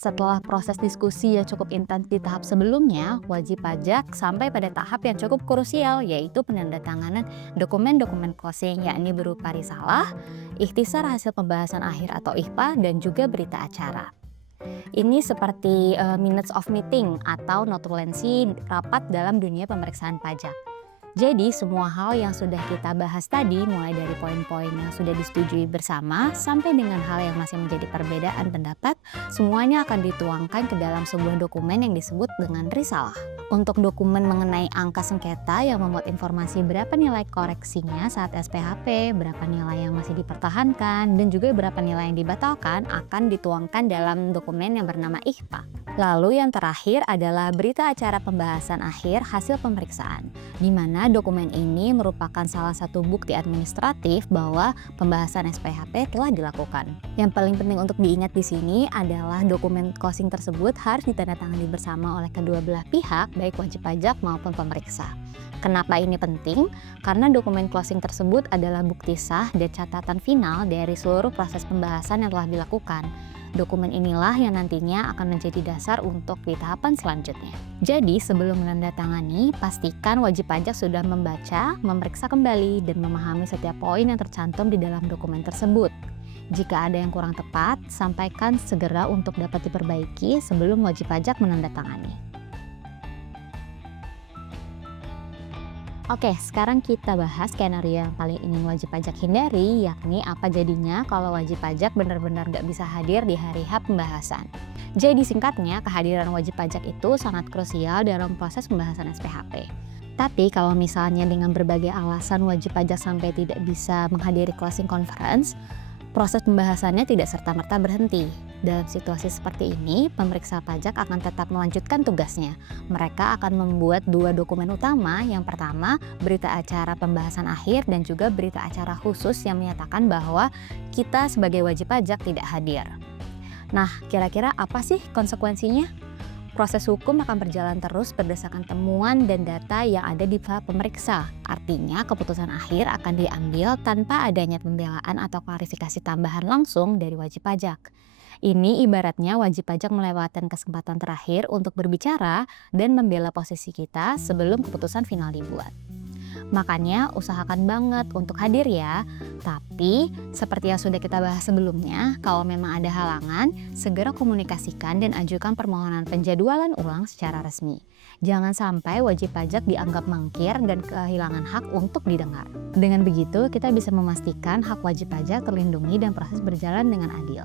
Setelah proses diskusi yang cukup intens di tahap sebelumnya, wajib pajak sampai pada tahap yang cukup krusial, yaitu penandatanganan dokumen-dokumen closing, yakni berupa risalah, ikhtisar hasil pembahasan akhir atau IHPA, dan juga berita acara. Ini seperti minutes of meeting atau notulensi rapat dalam dunia pemeriksaan pajak. Jadi semua hal yang sudah kita bahas tadi, mulai dari poin-poin yang sudah disetujui bersama sampai dengan hal yang masih menjadi perbedaan pendapat, semuanya akan dituangkan ke dalam sebuah dokumen yang disebut dengan risalah. Untuk dokumen mengenai angka sengketa yang memuat informasi berapa nilai koreksinya saat SPHP, berapa nilai yang masih dipertahankan, dan juga berapa nilai yang dibatalkan akan dituangkan dalam dokumen yang bernama IHPA. Lalu yang terakhir adalah berita acara pembahasan akhir hasil pemeriksaan, di mana dokumen ini merupakan salah satu bukti administratif bahwa pembahasan SPHP telah dilakukan. Yang paling penting untuk diingat di sini adalah dokumen closing tersebut harus ditandatangani bersama oleh kedua belah pihak, baik wajib pajak maupun pemeriksa. Kenapa ini penting? Karena dokumen closing tersebut adalah bukti sah dan catatan final dari seluruh proses pembahasan yang telah dilakukan. Dokumen inilah yang nantinya akan menjadi dasar untuk di tahapan selanjutnya. Jadi sebelum menandatangani, pastikan wajib pajak sudah membaca, memeriksa kembali, dan memahami setiap poin yang tercantum di dalam dokumen tersebut. Jika ada yang kurang tepat, sampaikan segera untuk dapat diperbaiki sebelum wajib pajak menandatangani. Oke, sekarang kita bahas skenario yang paling ingin wajib pajak hindari, yakni apa jadinya kalau wajib pajak benar-benar nggak bisa hadir di hari H pembahasan. Jadi singkatnya, kehadiran wajib pajak itu sangat krusial dalam proses pembahasan SPHP. Tapi kalau misalnya dengan berbagai alasan wajib pajak sampai tidak bisa menghadiri closing conference, proses pembahasannya tidak serta-merta berhenti. Dalam situasi seperti ini, pemeriksa pajak akan tetap melanjutkan tugasnya. Mereka akan membuat dua dokumen utama. Yang pertama, berita acara pembahasan akhir dan juga berita acara khusus yang menyatakan bahwa kita sebagai wajib pajak tidak hadir. Nah, kira-kira apa sih konsekuensinya? Proses hukum akan berjalan terus berdasarkan temuan dan data yang ada di pihak pemeriksa. Artinya, keputusan akhir akan diambil tanpa adanya pembelaan atau klarifikasi tambahan langsung dari wajib pajak. Ini ibaratnya wajib pajak melewatkan kesempatan terakhir untuk berbicara dan membela posisi kita sebelum keputusan final dibuat. Makanya usahakan banget untuk hadir ya. Tapi seperti yang sudah kita bahas sebelumnya, kalau memang ada halangan, segera komunikasikan dan ajukan permohonan penjadwalan ulang secara resmi. Jangan sampai wajib pajak dianggap mangkir dan kehilangan hak untuk didengar. Dengan begitu, kita bisa memastikan hak wajib pajak terlindungi dan proses berjalan dengan adil.